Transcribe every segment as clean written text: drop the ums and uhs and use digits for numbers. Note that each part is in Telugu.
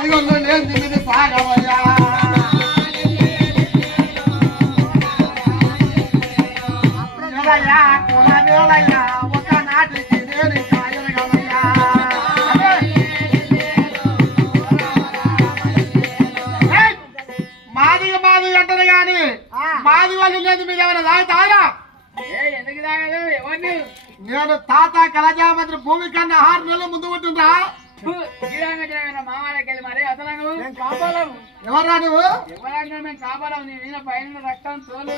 మాదిగొల్లు నేను దిమిది సాగవయ్యా కులవేలయ్యా ఒక నాటికి నేను కాయగలయ్యా మాదిగ మాదిగ అంటారు గాని మాది వాళ్ళు లేదు మీరు ఏమైనా తాగుతారా ఎందుకు తాగదు ఎవరిని నేను తాత కళాజా మంత్రి భూమి కన్నా 6 నెలల ముందు ఉంటుందా మామాలకెళ్ళి మరి అసలు ఎవరా నువ్వు ఎవరంటే మేము కాపాలం నీ మీద పైన రక్తం తోలు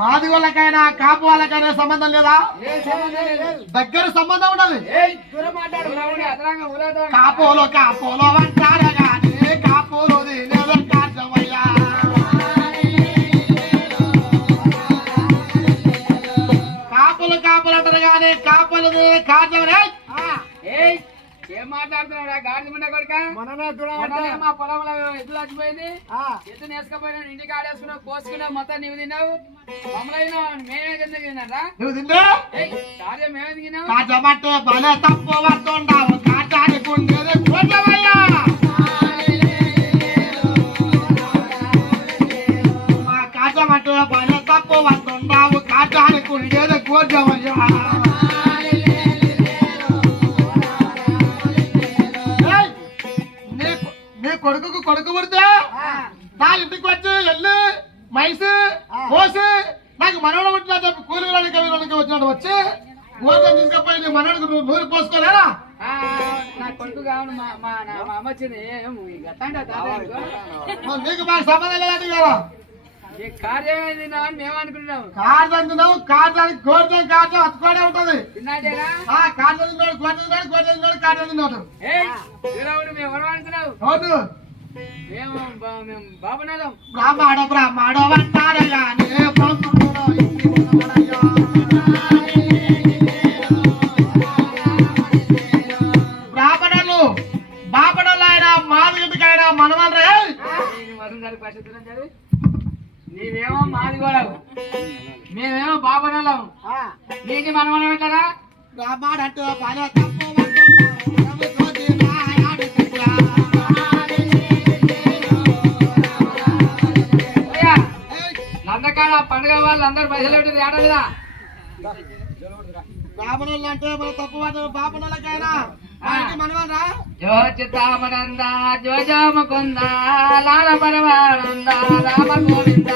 మాది వాళ్ళకైనా కాపు వాళ్ళకైనా సంబంధం లేదా దగ్గర సంబంధం ఉండాలి కాపోలో కాపోలో అంటారు కానీ కాపోలో కార్యమయ్యా కాపులు కాపులు అంటారు కానీ కాపులు కార్యమనే ఏం మాట్లాడుతున్నావు గాడిద కొడుక మా పొలంలో ఎద్దులు వచ్చిపోయింది ఎద్దు నేసుకపోయినా ఇంటికి ఆడేసుకున్నావు కోసుకున్నావు మొత్తం నువ్వు తిన్నావు మమ్మల్ని మేమే ఎందుకు తిన్నారా నువ్వు తిన్నా కార్యం మేమే తిన్నావు కాజమంటే భలే తప్పు పడుతుండావు కాటాడుకుంటేనే కోటమయ్యా మా కాజమంటే భలే తప్పు పడుతుండావు కాటాడుకుంటేనే కోటమయ్యా కొడుకు కొడుకు పుడితే నా ఇంటికి వచ్చి వెళ్ళి మైసి పోసి నాకు మనవడు పుట్టినా చెప్పి కూలి కవిలోనికి వచ్చినాడు వచ్చి గోధుమ తీసుకపోయి నీ మనవడికి నూరు పోసుకోలేరా నా కొడుకు కావాలి మా అమ్మ వచ్చింది నీకు మాకు సంబంధం లేదండి కదా కార్యం తిన్నామని మేము అనుకుంటున్నాము కార్యం తిన్నావు కార్యానికి గోధుమ కార్యం అతుకోనే ఉంటది తిన్నాడేనా కార్యం తిన్నాడు గోధుమ తిన్నాడు గోధుమ తిన్నాడు కార్యం తిన్నాడు మేము ఎవరు అనుకున్నావు అవును మేము బాబునాలం బ్రాహ్మణ బ్రాహ్మణ అంటారు కానీ బ్రాహ్మణులు బాపడలు అయినా మాది ఇంటికైనా మనవాళ్ళు నీవేమో మాది కూడా మేమేమో బాబునాలం నీకు మనమనం కదా బ్రాహ్మణ అంటే పని తప్పు లందకాడ పండుగ వాళ్ళు అందరు పైసలు పెట్టింది ఏడలేదా బ్రాహ్మణులు అంటే మన తప్పు బాపనలకైనా మనవారా జో చిత్తామనంద జో జామకుంద లాల పరమానంద రామ గోవింద